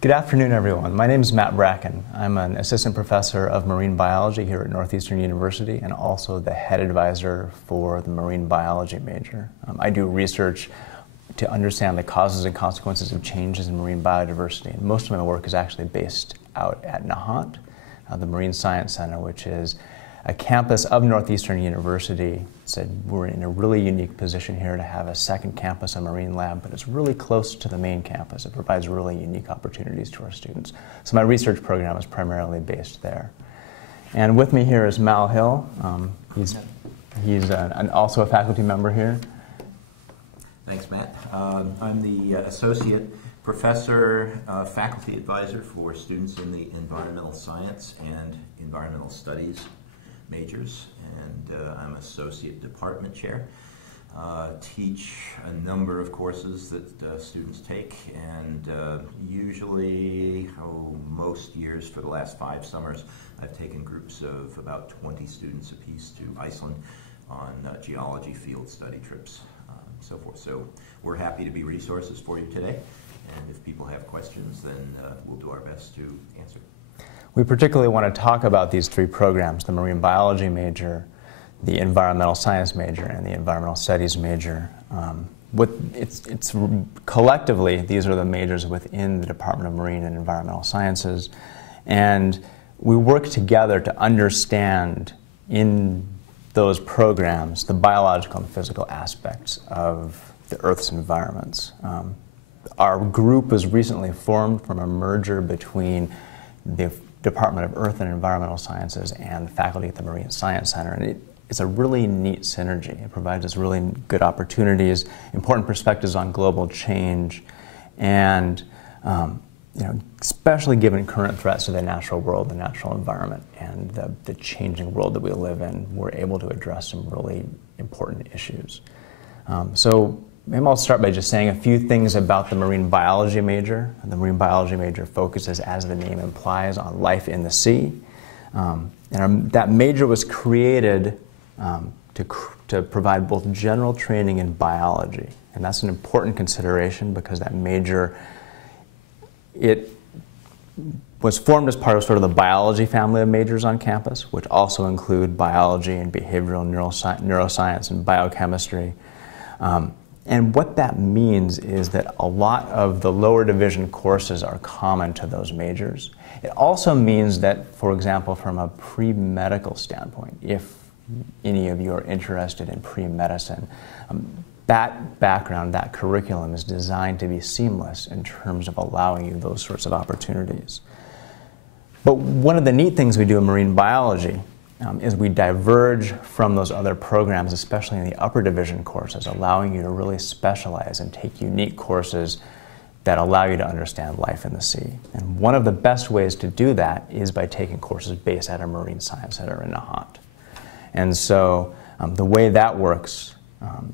Good afternoon, everyone. My name is Matt Bracken. I'm an assistant professor of marine biology here at Northeastern University and also the head advisor for the marine biology major. I do research to understand the causes and consequences of changes in marine biodiversity. And most of my work is actually based out at Nahant, the Marine Science Center, which is a campus of Northeastern University. So we're in a really unique position here to have a second campus, a marine lab, but it's really close to the main campus. It provides really unique opportunities to our students. So my research program is primarily based there. And with me here is Mal Hill. He's also a faculty member here. Thanks, Matt. I'm the associate professor, faculty advisor for students in the environmental science and environmental studies majors, and I'm associate department chair. Teach a number of courses that students take, and usually, most years for the last 5 summers, I've taken groups of about 20 students apiece to Iceland on geology field study trips, so forth. So we're happy to be resources for you today, and if people have questions, then we'll do our best to answer. We particularly want to talk about these 3 programs, the marine biology major, the environmental science major, and the environmental studies major. Collectively, these are the majors within the Department of Marine and Environmental Sciences, and we work together to understand in those programs the biological and physical aspects of the Earth's environments. Our group was recently formed from a merger between the Department of Earth and Environmental Sciences and the faculty at the Marine Science Center. And it's a really neat synergy. It provides us really good opportunities, important perspectives on global change, and especially given current threats to the natural world, the natural environment, and the changing world that we live in, we're able to address some really important issues. So maybe I'll start by just saying a few things about the marine biology major. The marine biology major focuses, as the name implies, on life in the sea. That major was created to provide both general training in biology. And that's an important consideration because that major, it was formed as part of sort of the biology family of majors on campus, which also include biology and behavioral neuroscience and biochemistry. And what that means is that a lot of the lower division courses are common to those majors. It also means that, for example, from a pre-medical standpoint, if any of you are interested in pre-medicine, that background, that curriculum is designed to be seamless in terms of allowing you those sorts of opportunities. But one of the neat things we do in marine biology is we diverge from those other programs, especially in the upper division courses, allowing you to really specialize and take unique courses that allow you to understand life in the sea. And one of the best ways to do that is by taking courses based at a Marine Science Center in Nahant. And so the way that works,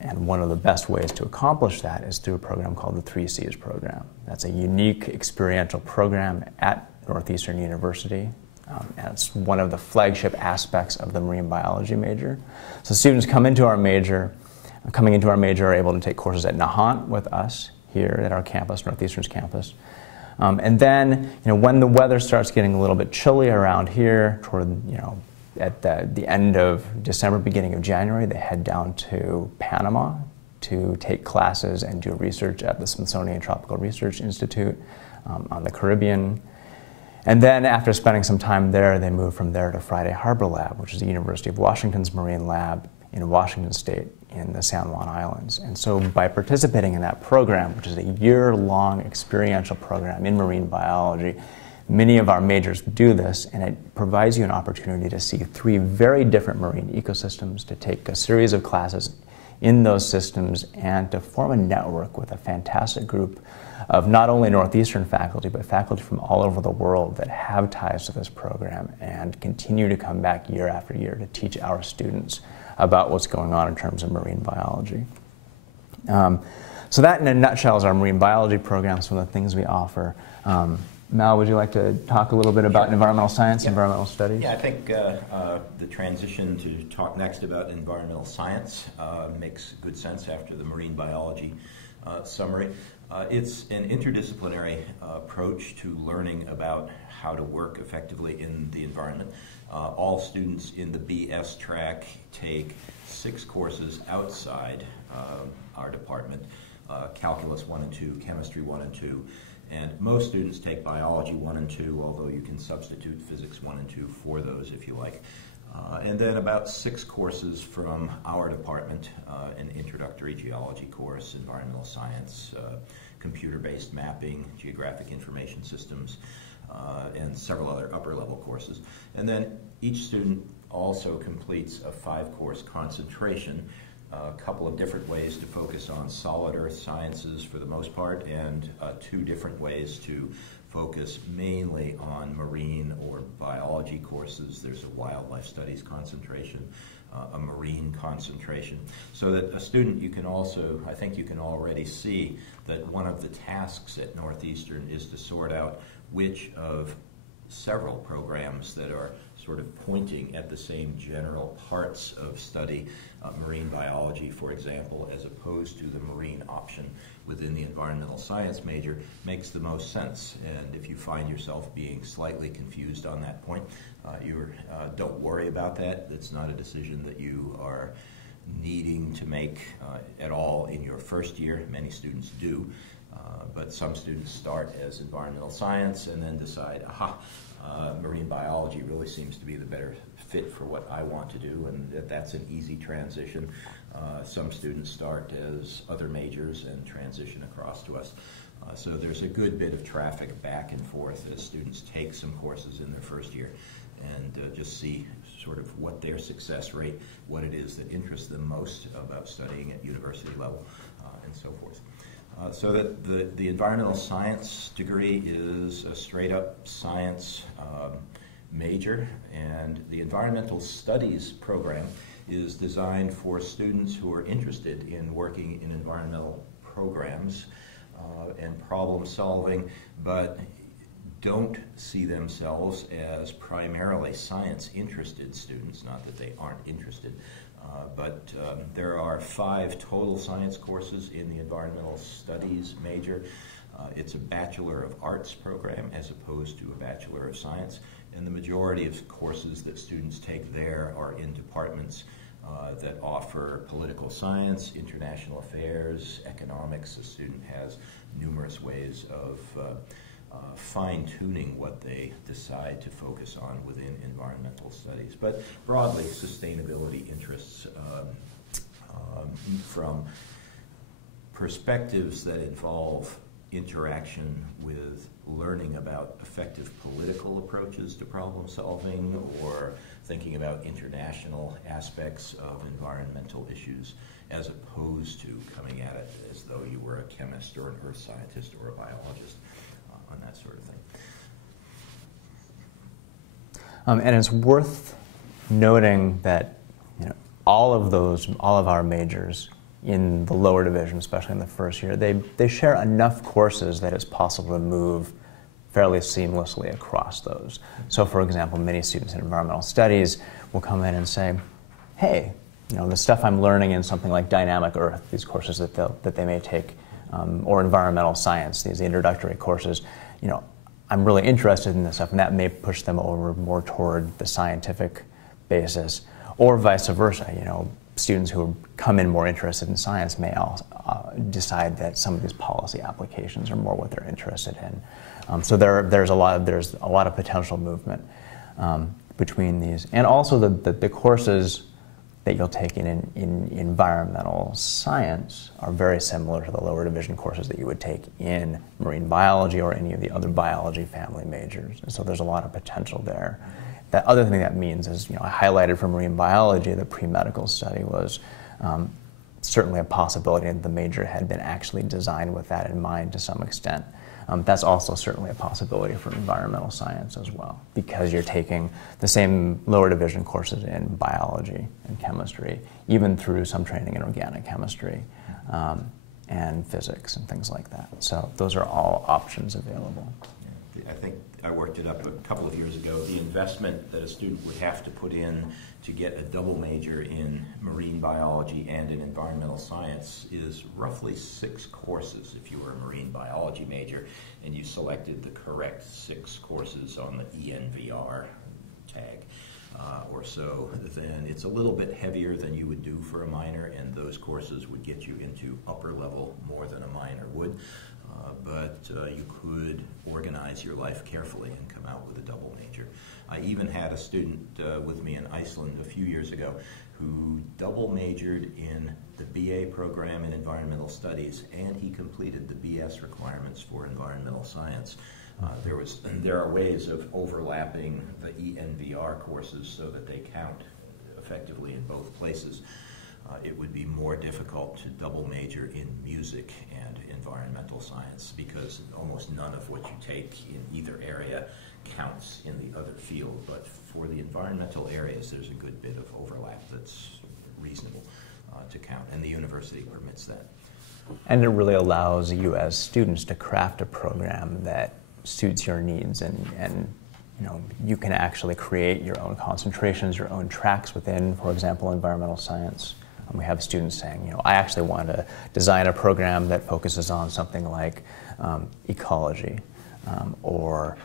and one of the best ways to accomplish that, is through a program called the 3 Cs program. That's a unique experiential program at Northeastern University. And it's one of the flagship aspects of the marine biology major. So students coming into our major are able to take courses at Nahant with us here at our campus, Northeastern's campus. And then, when the weather starts getting a little bit chilly around here, toward, at the end of December, beginning of January, they head down to Panama to take classes and do research at the Smithsonian Tropical Research Institute on the Caribbean. And then after spending some time there, they move from there to Friday Harbor Lab, which is the University of Washington's marine lab in Washington State in the San Juan Islands. And so by participating in that program, which is a year-long experiential program in marine biology, many of our majors do this, and it provides you an opportunity to see 3 very different marine ecosystems, to take a series of classes in those systems, and to form a network with a fantastic group of not only Northeastern faculty, but faculty from all over the world that have ties to this program and continue to come back year after year to teach our students about what's going on in terms of marine biology. So that, in a nutshell, is our marine biology program, some of the things we offer. Mal, would you like to talk a little bit about environmental science, environmental studies? Yeah, I think the transition to talk next about environmental science makes good sense after the marine biology summary. It's an interdisciplinary approach to learning about how to work effectively in the environment. All students in the BS track take 6 courses outside our department, Calculus 1 and 2, Chemistry 1 and 2, and most students take Biology 1 and 2, although you can substitute Physics 1 and 2 for those if you like. And then about 6 courses from our department, an introductory geology course, environmental science, computer-based mapping, geographic information systems, and several other upper-level courses. And then each student also completes a 5-course concentration, a couple of different ways to focus on solid earth sciences for the most part, and 2 different ways to focus mainly on marine or biology courses. There's a wildlife studies concentration, a marine concentration, so that a student, you can also, I think you can already see that one of the tasks at Northeastern is to sort out which of several programs that are sort of pointing at the same general parts of study, marine biology, for example, as opposed to the marine option within the environmental science major, makes the most sense. And if you find yourself being slightly confused on that point, don't worry about that. That's not a decision that you are needing to make at all in your first year. Many students do. But some students start as environmental science and then decide, marine biology really seems to be the better fit for what I want to do, and that's an easy transition. Some students start as other majors and transition across to us. So there's a good bit of traffic back and forth as students take some courses in their first year and just see sort of what their success rate, what it is that interests them most about studying at university level, and so forth. So that the environmental science degree is a straight-up science major, and the environmental studies program is designed for students who are interested in working in environmental programs and problem solving, but don't see themselves as primarily science-interested students, not that they aren't interested. But there are 5 total science courses in the environmental studies major. It's a Bachelor of Arts program as opposed to a Bachelor of Science, and the majority of courses that students take there are in departments that offer political science, international affairs, economics. A student has numerous ways of fine-tuning what they decide to focus on within environmental studies. But broadly, sustainability interests from perspectives that involve interaction with learning about effective political approaches to problem solving, or thinking about international aspects of environmental issues, as opposed to coming at it as though you were a chemist or an earth scientist or a biologist, on that sort of thing. And it's worth noting that all of our majors in the lower division, especially in the first year, they share enough courses that it's possible to move fairly seamlessly across those. So for example, many students in environmental studies will come in and say, hey, the stuff I'm learning in something like dynamic earth, these courses that they may take, or environmental science, these introductory courses, I'm really interested in this stuff, and that may push them over more toward the scientific basis, or vice versa. Students who come in more interested in science may also decide that some of these policy applications are more what they're interested in. So there's a lot of potential movement between these, and also the courses that you'll take in environmental science are very similar to the lower division courses that you would take in marine biology or any of the other biology family majors. And so there's a lot of potential there. That other thing that means is, I highlighted for marine biology, the pre-medical study was certainly a possibility, and the major had been actually designed with that in mind to some extent. That's also certainly a possibility for environmental science as well, because you're taking the same lower division courses in biology and chemistry, even through some training in organic chemistry and physics and things like that. So those are all options available. I I worked it up a couple of years ago. The investment that a student would have to put in to get a double major in marine biology and in environmental science is roughly 6 courses if you were a marine biology major and you selected the correct 6 courses on the ENVR tag. Or so, then it's a little bit heavier than you would do for a minor, and those courses would get you into upper level more than a minor would. But you could organize your life carefully and come out with a double major. I even had a student with me in Iceland a few years ago who double majored in the BA program in environmental studies, and he completed the BS requirements for environmental science. There are ways of overlapping the ENVR courses so that they count effectively in both places. It would be more difficult to double major in music and environmental science because almost none of what you take in either area counts in the other field. But for the environmental areas, there's a good bit of overlap that's reasonable to count, and the university permits that. And it really allows you as students to craft a program that suits your needs, and you can actually create your own concentrations, your own tracks within, for example, environmental science. We have students saying, I actually want to design a program that focuses on something like ecology or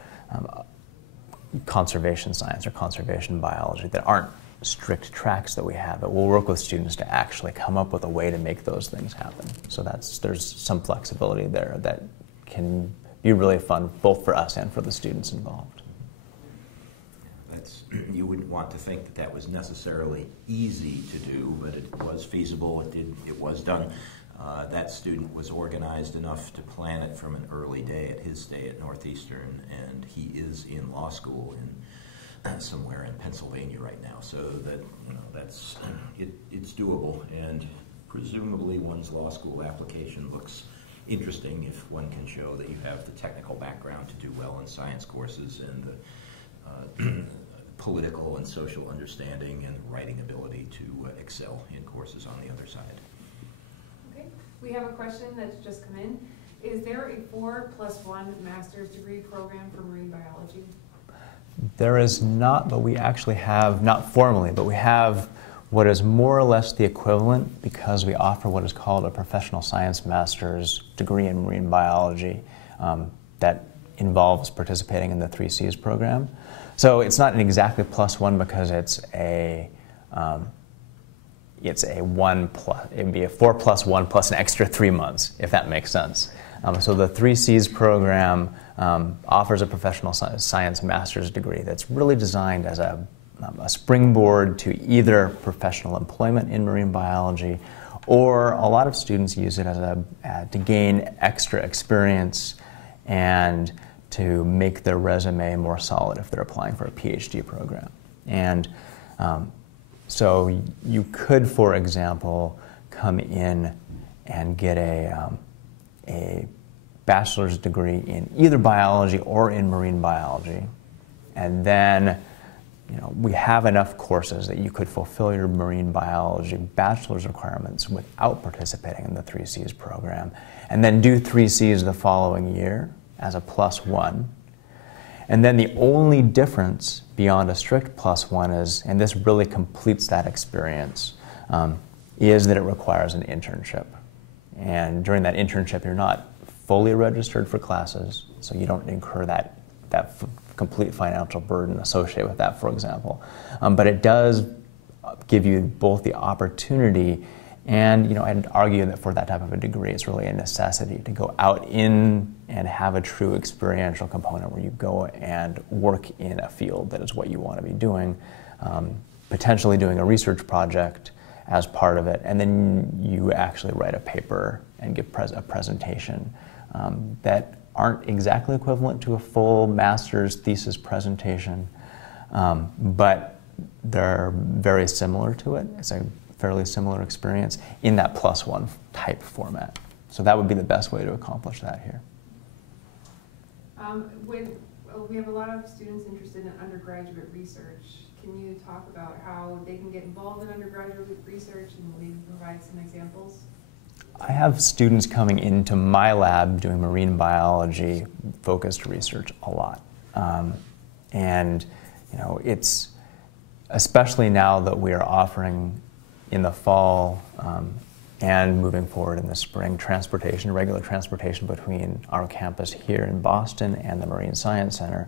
conservation science or conservation biology that aren't strict tracks that we have, but we'll work with students to actually come up with a way to make those things happen. So there's some flexibility there that can be really fun both for us and for the students involved. You wouldn't want to think that that was necessarily easy to do, but it was feasible. It was done. That student was organized enough to plan it from an early day at his stay at Northeastern, and he is in law school in somewhere in Pennsylvania right now. So that it's doable, and presumably one's law school application looks interesting if one can show that you have the technical background to do well in science courses and the political and social understanding and writing ability to excel in courses on the other side. Okay, we have a question that's just come in. Is there a 4+1 master's degree program for marine biology? There is not, but we actually have, not formally, but we have what is more or less the equivalent because we offer what is called a professional science master's degree in marine biology that involves participating in the 3 Cs program. So it's not an exactly +1 because it's a 1 plus, it'd be a 4+1 plus an extra 3 months, if that makes sense. So the 3 Cs program offers a professional science master's degree that's really designed as a springboard to either professional employment in marine biology, or a lot of students use it as to gain extra experience and to make their resume more solid if they're applying for a PhD program. And so you could, for example, come in and get a bachelor's degree in either biology or in marine biology, and then we have enough courses that you could fulfill your marine biology bachelor's requirements without participating in the 3 Cs program, and then do 3 Cs the following year as a +1. And then the only difference beyond a strict +1 is, and this really completes that experience, is that it requires an internship. And during that internship, you're not fully registered for classes, so you don't incur that complete financial burden associated with that, for example. But it does give you both the opportunity and, I'd argue that for that type of a degree, it's really a necessity to go out in and have a true experiential component where you go and work in a field that is what you want to be doing, potentially doing a research project as part of it, and then you actually write a paper and give a presentation that aren't exactly equivalent to a full master's thesis presentation, but they're very similar to it. It's a fairly similar experience in that +1 type format. So that would be the best way to accomplish that here. We have a lot of students interested in undergraduate research. Can you talk about how they can get involved in undergraduate research and maybe provide some examples? I have students coming into my lab doing marine biology focused research a lot. And you know, it's especially now that we are offering in the fall and moving forward in the spring transportation, regular transportation between our campus here in Boston and the Marine Science Center.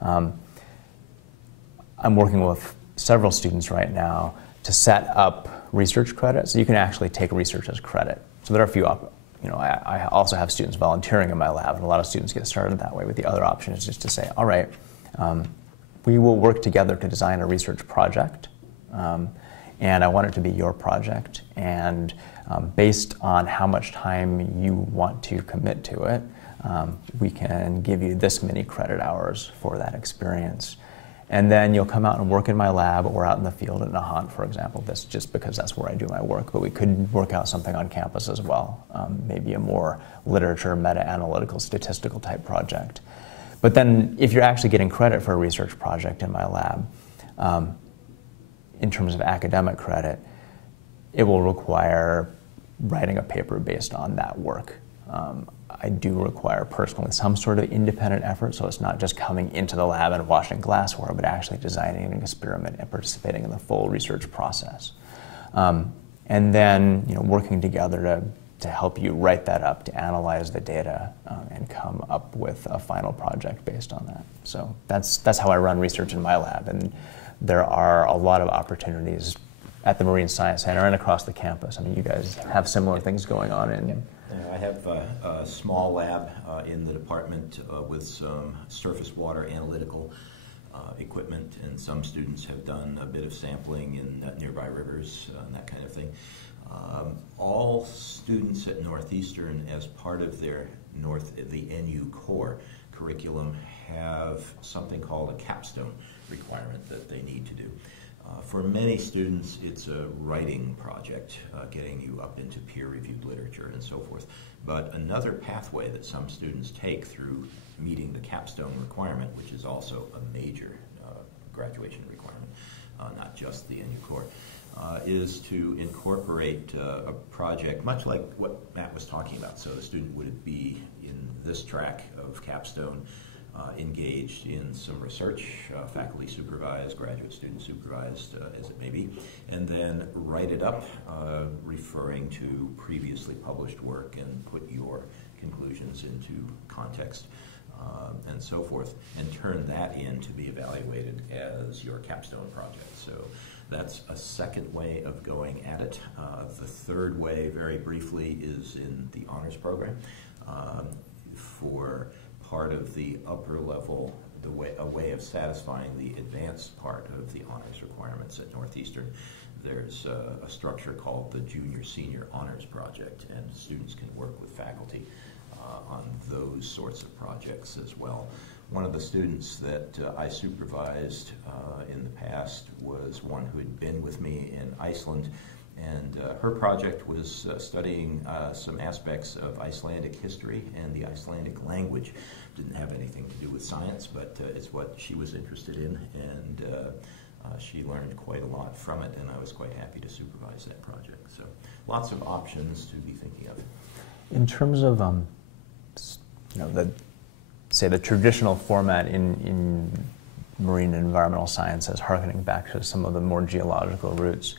I'm working with several students right now to set up research credits. So you can actually take research as credit. So there are a few, you know, I also have students volunteering in my lab, and a lot of students get started that way. But the other option is just to say, all right, we will work together to design a research project, and I want it to be your project. And based on how much time you want to commit to it, we can give you this many credit hours for that experience. And then you'll come out and work in my lab or out in the field at Nahant, for example. That's just because that's where I do my work. But we could work out something on campus as well, maybe a more literature, meta-analytical, statistical type project. But then if you're actually getting credit for a research project in my lab, in terms of academic credit, it will require writing a paper based on that work. I do require personally some sort of independent effort, so it's not just coming into the lab and washing glassware, but actually designing an experiment and participating in the full research process. And then, you know, working together to help you write that up, to analyze the data, and come up with a final project based on that. So that's how I run research in my lab, and there are a lot of opportunities at the Marine Science Center and across the campus. I mean, you guys have similar things going on in. I have a small lab in the department with some surface water analytical equipment, and some students have done a bit of sampling in nearby rivers and that kind of thing. All students at Northeastern, as part of their the NU core curriculum, have something called a capstone requirement that they need to do. For many students, it's a writing project, getting you up into peer-reviewed literature and so forth. But another pathway that some students take through meeting the capstone requirement, which is also a major graduation requirement, not just the NU core, is to incorporate a project much like what Matt was talking about. So the student would be in this track of capstone, engaged in some research, faculty supervised, graduate student supervised, as it may be, and then write it up, referring to previously published work, and put your conclusions into context, and so forth, and turn that in to be evaluated as your capstone project. So that's a second way of going at it. The third way, very briefly, is in the honors program. For part of the upper level, a way of satisfying the advanced part of the honors requirements at Northeastern, there's a structure called the Junior-Senior Honors Project, and students can work with faculty on those sorts of projects as well. One of the students that I supervised in the past was one who had been with me in Iceland, and her project was studying some aspects of Icelandic history and the Icelandic language. Didn't have anything to do with science, but it's what she was interested in, and she learned quite a lot from it, and I was quite happy to supervise that project. So lots of options to be thinking of. In terms of, you know, the traditional format in marine and environmental sciences, harkening back to some of the more geological roots,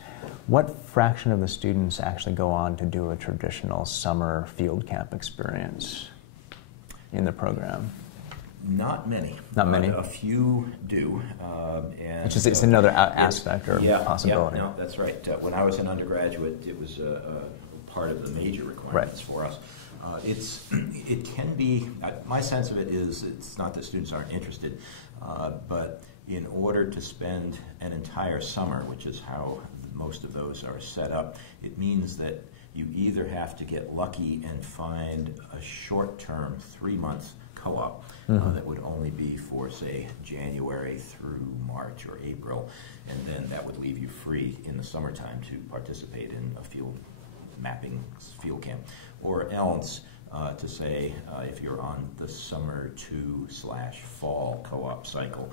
what fraction of the students actually go on to do a traditional summer field camp experience in the program? Not many. Not many? A few do. And it's another aspect or possibility. Yeah, no, that's right. When I was an undergraduate, it was part of the major requirements for us. It can be, my sense of it is, it's not that students aren't interested, but in order to spend an entire summer, which is how most of those are set up, it means that you either have to get lucky and find a short-term 3-month co-op that would only be for, say, January through March or April, and then that would leave you free in the summertime to participate in a field mapping field camp, or else to say if you're on the summer to /fall co-op cycle,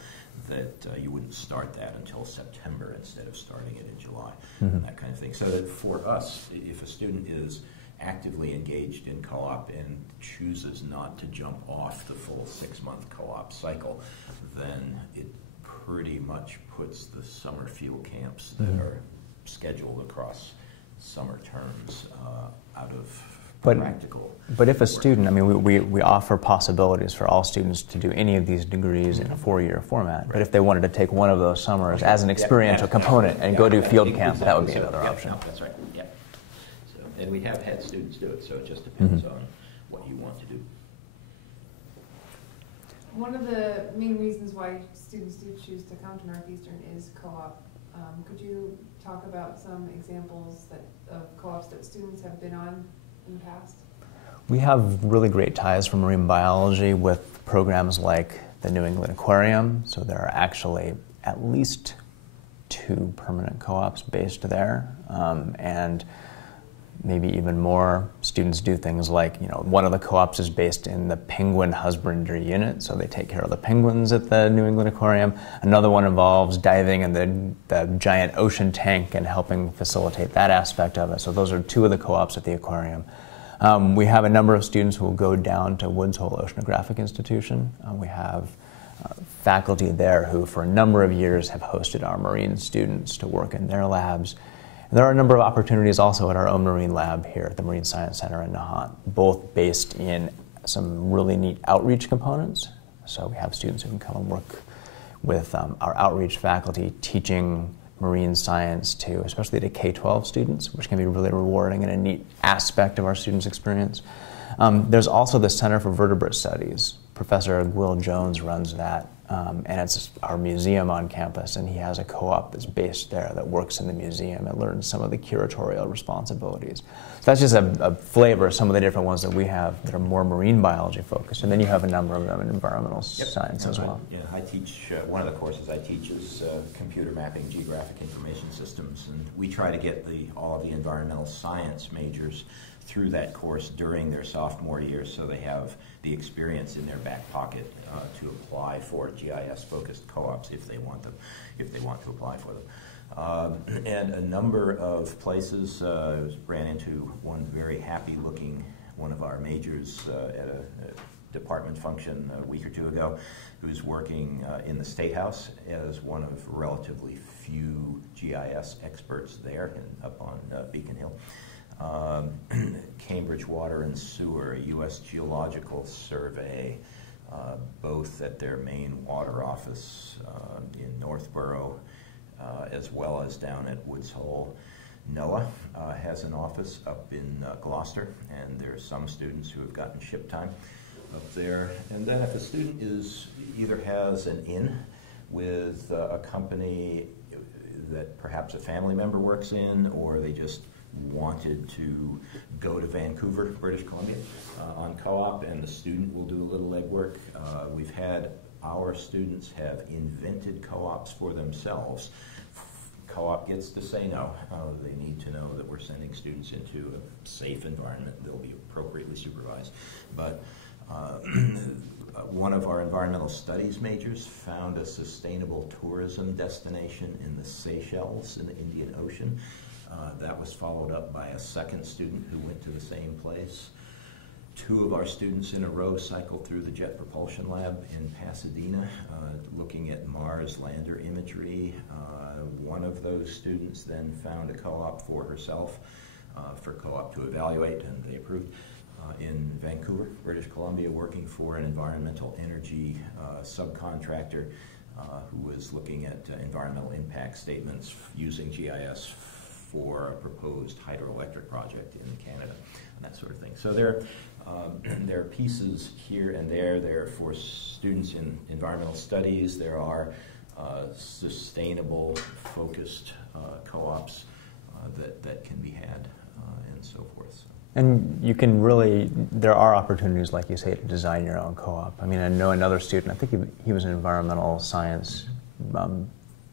that you wouldn't start that until September instead of starting it in July, and that kind of thing. So that for us, if a student is actively engaged in co-op and chooses not to jump off the full 6-month co-op cycle, then it pretty much puts the summer field camps that are scheduled across summer terms out of practical. But if a student, I mean, we offer possibilities for all students to do any of these degrees in a 4-year format. Right. But if they wanted to take one of those summers as an experiential component and go do field camp, that would be another option. No, that's right. Yeah. So, and we have had students do it, so it just depends on what you want to do. One of the main reasons why students do choose to come to Northeastern is co-op. Could you talk about some examples of co-ops that students have been on in the past? We have really great ties for marine biology with programs like the New England Aquarium. So there are actually at least 2 permanent co-ops based there, and maybe even more. Students do things like, one of the co-ops is based in the penguin husbandry unit, so they take care of the penguins at the New England Aquarium. Another one involves diving in the giant ocean tank and helping facilitate that aspect of it. So those are 2 of the co-ops at the aquarium. We have a number of students who will go down to Woods Hole Oceanographic Institution. We have faculty there who for a number of years have hosted our marine students to work in their labs. And there are a number of opportunities also at our own marine lab here at the Marine Science Center in Nahant, both based in some really neat outreach components. So we have students who can come and work with our outreach faculty teaching marine science to, especially to K-12 students, which can be really rewarding and a neat aspect of our students' experience. There's also the Center for Vertebrate Studies. Professor Will Jones runs that, and it's our museum on campus, and he has a co-op that's based there that works in the museum and learns some of the curatorial responsibilities. So that's just a flavor of some of the different ones that we have that are more marine biology focused, and then you have a number of them in environmental science as well. Yeah, I teach, one of the courses I teach is computer mapping geographic information systems, and we try to get all of the environmental science majors through that course during their sophomore year, so they have the experience in their back pocket to apply for GIS-focused co-ops if they want to apply for them. And a number of places, ran into one very happy-looking one of our majors at a department function a week or 2 ago, who's working in the State House as one of relatively few GIS experts there up on Beacon Hill. Cambridge Water and Sewer, U.S. Geological Survey, both at their main water office in Northborough, as well as down at Woods Hole. NOAA has an office up in Gloucester, and there are some students who have gotten ship time up there. And then if a student either has an in with a company that perhaps a family member works in, or they just wanted to go to Vancouver, British Columbia, on co-op, and the student will do a little legwork. We've had our students have invented co-ops for themselves. Co-op gets to say no. They need to know that we're sending students into a safe environment. They'll be appropriately supervised. But one of our environmental studies majors found a sustainable tourism destination in the Seychelles in the Indian Ocean. That was followed up by a second student who went to the same place. 2 of our students in a row cycled through the Jet Propulsion Lab in Pasadena, looking at Mars lander imagery. One of those students then found a co-op for herself, for co-op to evaluate, and they approved, in Vancouver, British Columbia, working for an environmental energy subcontractor who was looking at environmental impact statements using GIS for a proposed hydroelectric project in Canada, and that sort of thing. So there are pieces here and there. There are for students in environmental studies. There are sustainable focused co-ops that can be had, and so forth. So. And you can really, there are opportunities, like you say, to design your own co-op. I mean, I know another student, I think he was in environmental science,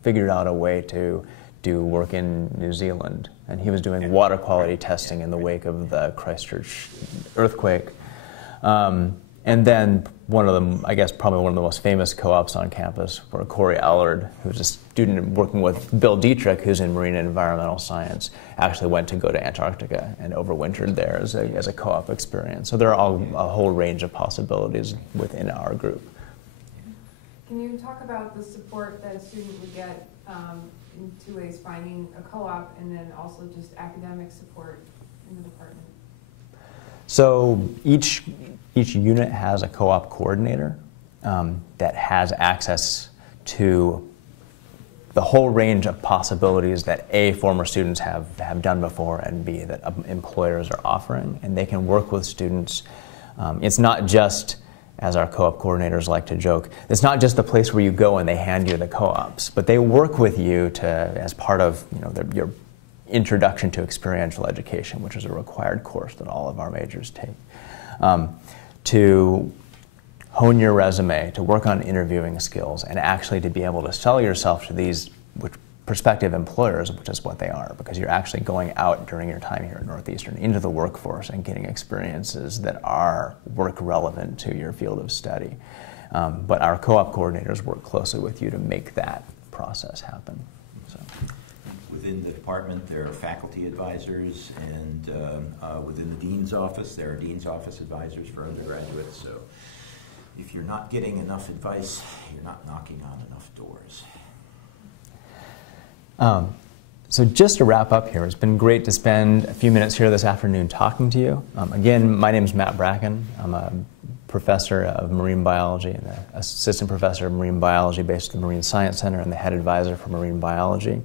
figured out a way to do work in New Zealand, and he was doing water quality testing in the wake of the Christchurch earthquake. And then one of them, I guess probably one of the most famous co-ops on campus were Corey Allard, who's a student working with Bill Dietrich, who's in marine and environmental science, actually went to go to Antarctica and overwintered there as a co-op experience. So there are a whole range of possibilities within our group. Can you talk about the support that a student would get in two ways, finding a co-op and then also just academic support in the department? So each unit has a co-op coordinator that has access to the whole range of possibilities that A, former students have done before, and B, that employers are offering, and they can work with students. It's not just, as our co-op coordinators like to joke, it's not just the place where you go and they hand you the co-ops, but they work with you as part of your Introduction to Experiential Education, which is a required course that all of our majors take, to hone your resume, to work on interviewing skills, and actually to be able to sell yourself to these prospective employers, which is what they are, because you're actually going out during your time here at Northeastern into the workforce and getting experiences that are work relevant to your field of study. But our co-op coordinators work closely with you to make that process happen. So. Within the department, there are faculty advisors, and within the dean's office, there are dean's office advisors for undergraduates. So if you're not getting enough advice, you're not knocking on enough doors. So just to wrap up here, it's been great to spend a few minutes here this afternoon talking to you. Again, my name is Matt Bracken. I'm a professor of marine biology and an assistant professor of marine biology based at the Marine Science Center and the head advisor for marine biology.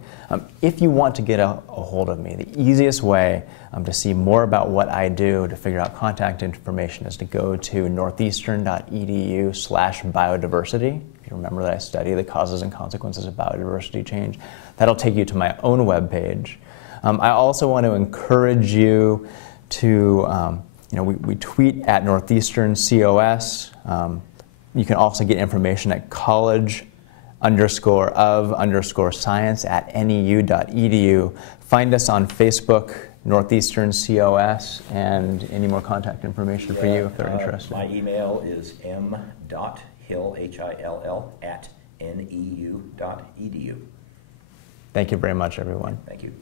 If you want to get a hold of me, the easiest way to see more about what I do, to figure out contact information, is to go to northeastern.edu/biodiversity. If you remember that I study the causes and consequences of biodiversity change, that'll take you to my own webpage. I also want to encourage you to we tweet at Northeastern COS. You can also get information at college_of_science@neu.edu. Find us on Facebook, Northeastern COS, and any more contact information for you if they're interested. My email is m.hill, Hill, @neu.edu. Thank you very much, everyone. Thank you.